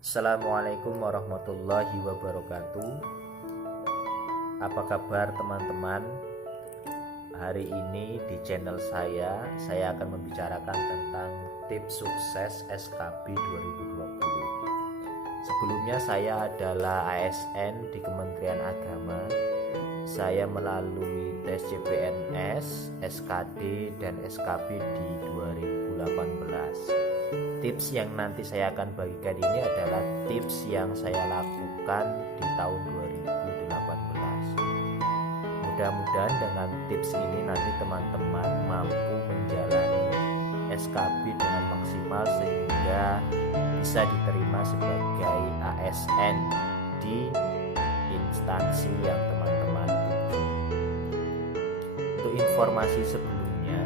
Assalamualaikum warahmatullahi wabarakatuh. Apa kabar teman-teman? Hari ini di channel saya akan membicarakan tentang tips sukses SKB 2020. Sebelumnya saya adalah ASN di Kementerian Agama. Saya melalui tes CPNS, SKD, dan SKB di 2018. Tips yang nanti saya akan bagikan ini adalah tips yang saya lakukan di tahun 2018. Mudah-mudahan dengan tips ini nanti teman-teman mampu menjalani SKB dengan maksimal sehingga bisa diterima sebagai ASN di instansi yang teman-teman tuju. Untuk informasi sebelumnya,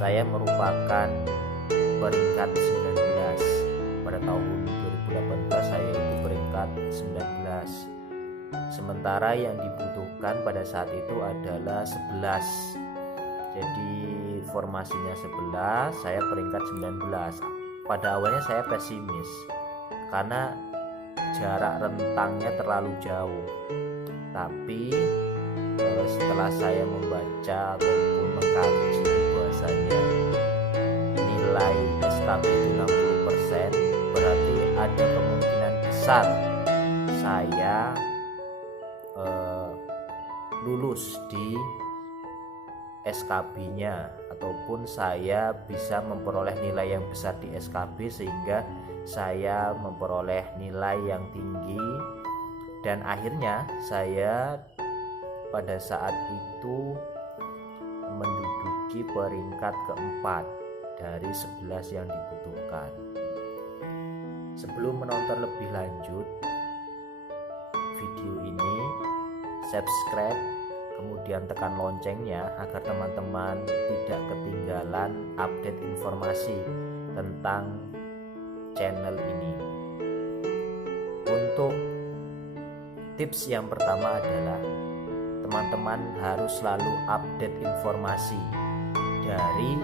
saya merupakan peringkat 19. Pada tahun 2018 saya itu peringkat 19. Sementara yang dibutuhkan pada saat itu adalah 11. Jadi formasinya 11, saya peringkat 19. Pada awalnya saya pesimis karena jarak rentangnya terlalu jauh. Tapi setelah saya membaca ataupun mengkaji bahwasanya nilai SKB itu 60%, berarti ada kemungkinan besar saya lulus di SKB-nya ataupun saya bisa memperoleh nilai yang besar di SKB sehingga saya memperoleh nilai yang tinggi, dan akhirnya saya pada saat itu menduduki peringkat keempat dari 11 yang dibutuhkan. Sebelum menonton lebih lanjut video ini, subscribe kemudian tekan loncengnya agar teman-teman tidak ketinggalan update informasi tentang channel ini. Untuk tips yang pertama adalah teman-teman harus selalu update informasi dari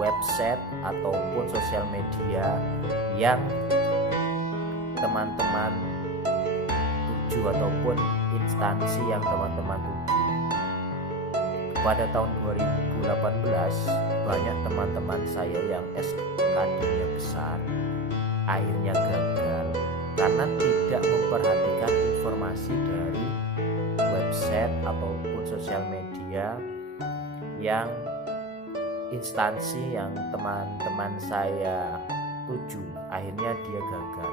website ataupun sosial media yang teman-teman tuju ataupun instansi yang teman-teman tuju. Pada tahun 2018 banyak teman-teman saya yang SKD-nya besar akhirnya gagal karena tidak memperhatikan informasi dari website ataupun sosial media yang instansi yang teman-teman saya tuju, akhirnya dia gagal.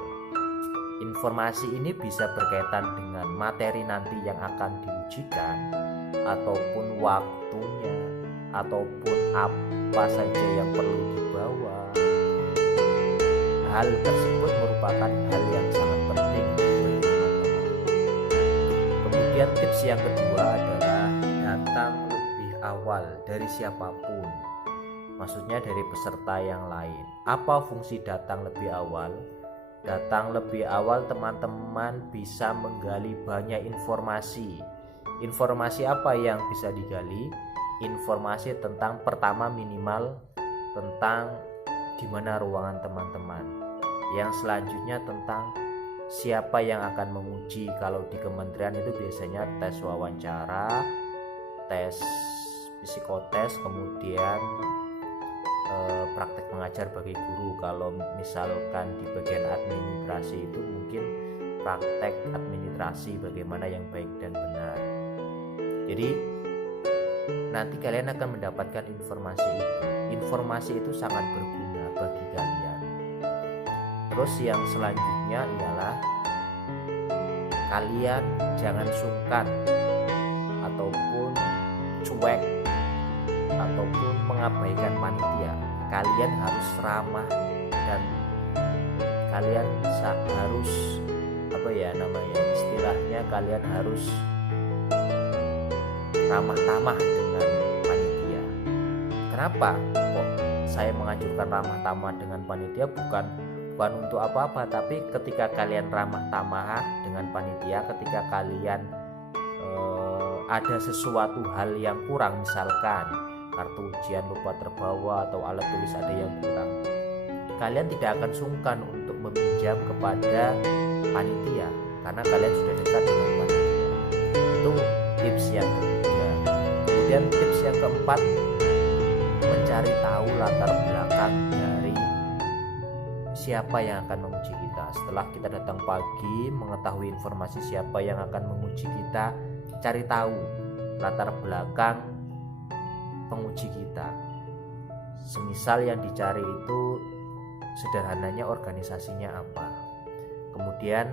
Informasi ini bisa berkaitan dengan materi nanti yang akan diujikan ataupun waktunya ataupun apa saja yang perlu dibawa. Hal tersebut merupakan hal yang sangat penting bagi teman-teman. Kemudian tips yang kedua adalah datang lebih awal dari siapapun. Maksudnya dari peserta yang lain. Apa fungsi datang lebih awal? Datang lebih awal teman-teman bisa menggali banyak informasi. Informasi apa yang bisa digali? Informasi tentang pertama minimal tentang di mana ruangan teman-teman. Yang selanjutnya tentang siapa yang akan menguji. Kalau di kementerian itu biasanya tes wawancara, tes psikotes, kemudian praktek mengajar bagi guru. Kalau misalkan di bagian administrasi itu mungkin praktek administrasi bagaimana yang baik dan benar. Jadi nanti kalian akan mendapatkan informasi itu. Informasi itu sangat berguna bagi kalian. Terus yang selanjutnya ialah kalian jangan sungkan ataupun cuek ataupun mengabaikan panitia. Kalian harus ramah dan kalian harus istilahnya kalian harus ramah tamah dengan panitia. Kenapa kok saya menganjurkan ramah tamah dengan panitia? Bukan untuk apa-apa, tapi ketika kalian ramah tamah dengan panitia, ketika kalian ada sesuatu hal yang kurang, misalkan kartu ujian lupa terbawa atau alat tulis ada yang kurang, kalian tidak akan sungkan untuk meminjam kepada panitia karena kalian sudah dekat dengan panitia. Itu tips yang ketiga. Kemudian tips yang keempat, mencari tahu latar belakang dari siapa yang akan menguji kita. Setelah kita datang pagi, mengetahui informasi siapa yang akan menguji kita, cari tahu latar belakang penguji kita. Semisal yang dicari itu sederhananya organisasinya apa, kemudian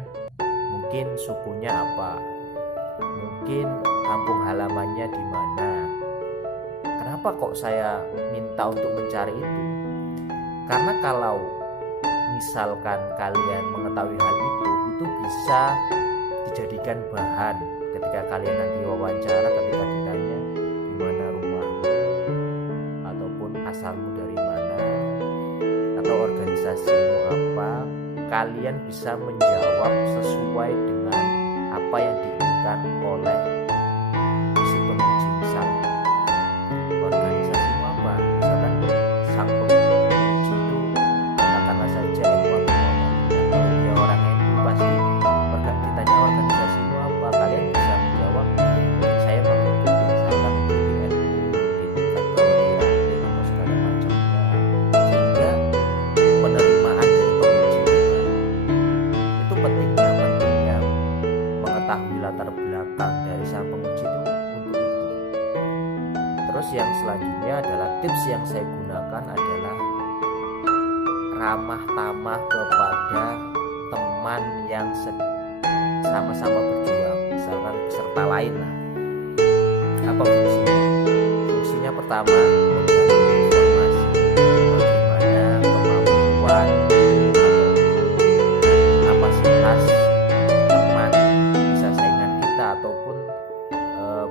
mungkin sukunya apa, mungkin kampung halamannya di mana. Kenapa kok saya minta untuk mencari itu? Karena kalau misalkan kalian mengetahui hal itu bisa dijadikan bahan ketika kalian nanti wawancara, ketika ditanya di mana rumahmu ataupun asalmu dari mana atau organisasimu apa, kalian bisa menjawab sesuai dengan apa yang diinginkan oleh si penguji. Misal organisasimu apa, misalkan sang penguji itu katakanlah saja NU. Kalau dia orang NU pasti ditanya organisasimu apa, kalian bisa menjawab saya mengikuti misalkan di NU di tingkat bawah di ranting atau segala macamnya, sehingga penerimaan dari penguji itu pentingnya mengetahui latar belakang dari sang penguji itu untuk itu. Terus yang selanjutnya adalah tips yang saya gunakan adalah ramah tamah kepada teman yang sama-sama berjuang, misalkan peserta lain lah. Apa fungsinya? Fungsinya pertama, membagi informasi bagaimana kemampuan atau kapasitas teman, bisa saingan kita ataupun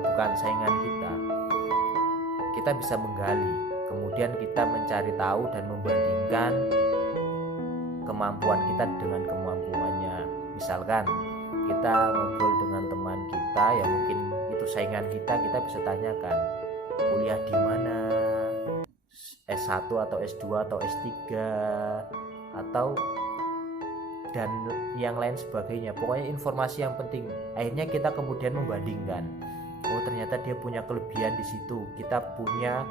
bukan saingan kita. Kita bisa menggali, kemudian kita mencari tahu dan membandingkan kemampuan kita dengan kemampuannya. Misalkan kita ngobrol dengan teman kita yang mungkin itu saingan kita bisa tanyakan kuliah di mana, S1 atau S2 atau S3 atau dan yang lain sebagainya. Pokoknya informasi yang penting. Akhirnya kita kemudian membandingkan, oh ternyata dia punya kelebihan di situ, kita punya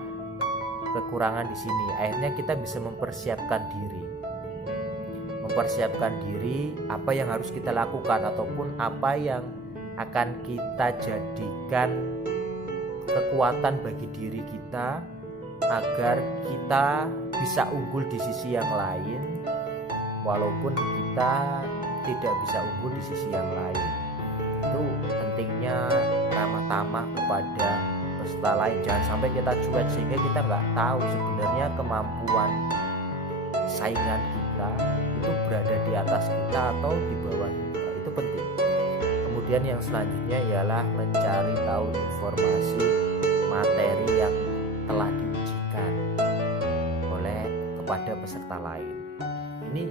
kekurangan di sini. Akhirnya kita bisa mempersiapkan diri apa yang harus kita lakukan ataupun apa yang akan kita jadikan kekuatan bagi diri kita agar kita bisa unggul di sisi yang lain walaupun kita tidak bisa unggul di sisi yang lain. Itu pentingnya ramah tamah kepada peserta lain. Jangan sampai kita cuek sehingga kita nggak tahu sebenarnya kemampuan saingan kita itu berada di atas kita atau di bawah kita. Itu penting. Kemudian yang selanjutnya ialah mencari tahu informasi materi yang telah diujikan oleh kepada peserta lain. Ini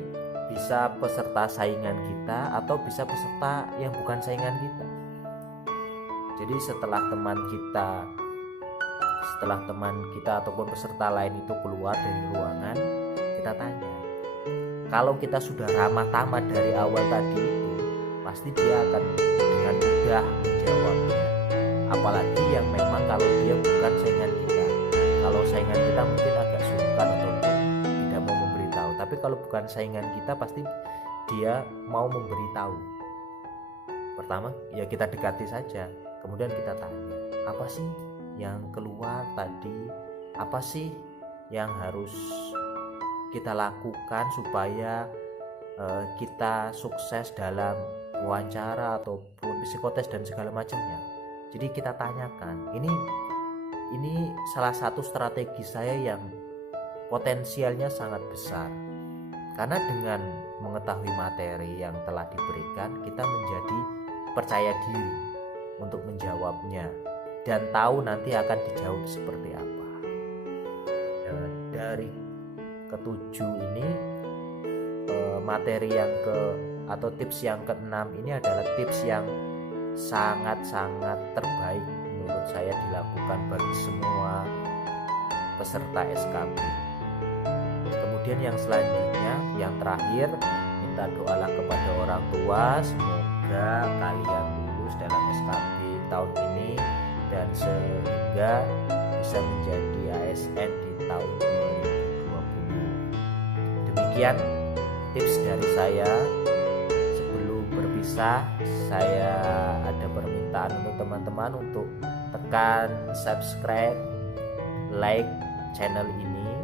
bisa peserta saingan kita atau bisa peserta yang bukan saingan kita. Jadi setelah teman kita ataupun peserta lain itu keluar dari ruangan, kita tanya. Kalau kita sudah ramah tamah dari awal tadi itu, pasti dia akan dengan mudah menjawabnya. Apalagi yang memang kalau dia bukan saingan kita. Kalau saingan kita mungkin agak sungkan ataupun tidak mau memberitahu. Tapi kalau bukan saingan kita pasti dia mau memberitahu. Pertama ya kita dekati saja, kemudian kita tanya, apa sih yang keluar tadi? Apa sih yang harus kita lakukan supaya kita sukses dalam wawancara ataupun psikotes dan segala macamnya. Jadi kita tanyakan. Ini salah satu strategi saya yang potensialnya sangat besar. Karena dengan mengetahui materi yang telah diberikan, kita menjadi percaya diri untuk menjawabnya dan tahu nanti akan dijawab seperti apa. Dari ketujuh ini materi yang atau tips yang keenam ini adalah tips yang sangat-sangat terbaik menurut saya dilakukan bagi semua peserta SKB. Kemudian yang selanjutnya, yang terakhir, ini Kita doalah kepada orang tua, semoga kalian lulus dalam SKB tahun ini dan sehingga bisa menjadi ASN di tahun 2020. Demikian tips dari saya. Sebelum berpisah, saya ada permintaan untuk teman-teman untuk tekan subscribe, like channel ini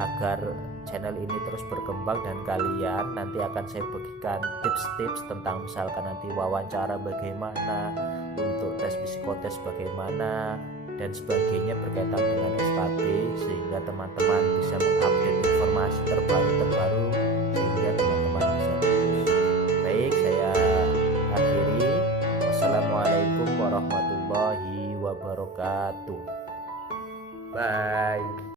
agar channel ini terus berkembang, dan kalian nanti akan saya bagikan tips-tips tentang misalkan nanti wawancara bagaimana, untuk tes psikotes bagaimana dan sebagainya berkaitan dengan SKB, sehingga teman-teman bisa mengupdate informasi terbaru sehingga teman-teman bisa lulus. Baik, saya akhiri. Wassalamualaikum warahmatullahi wabarakatuh. Bye.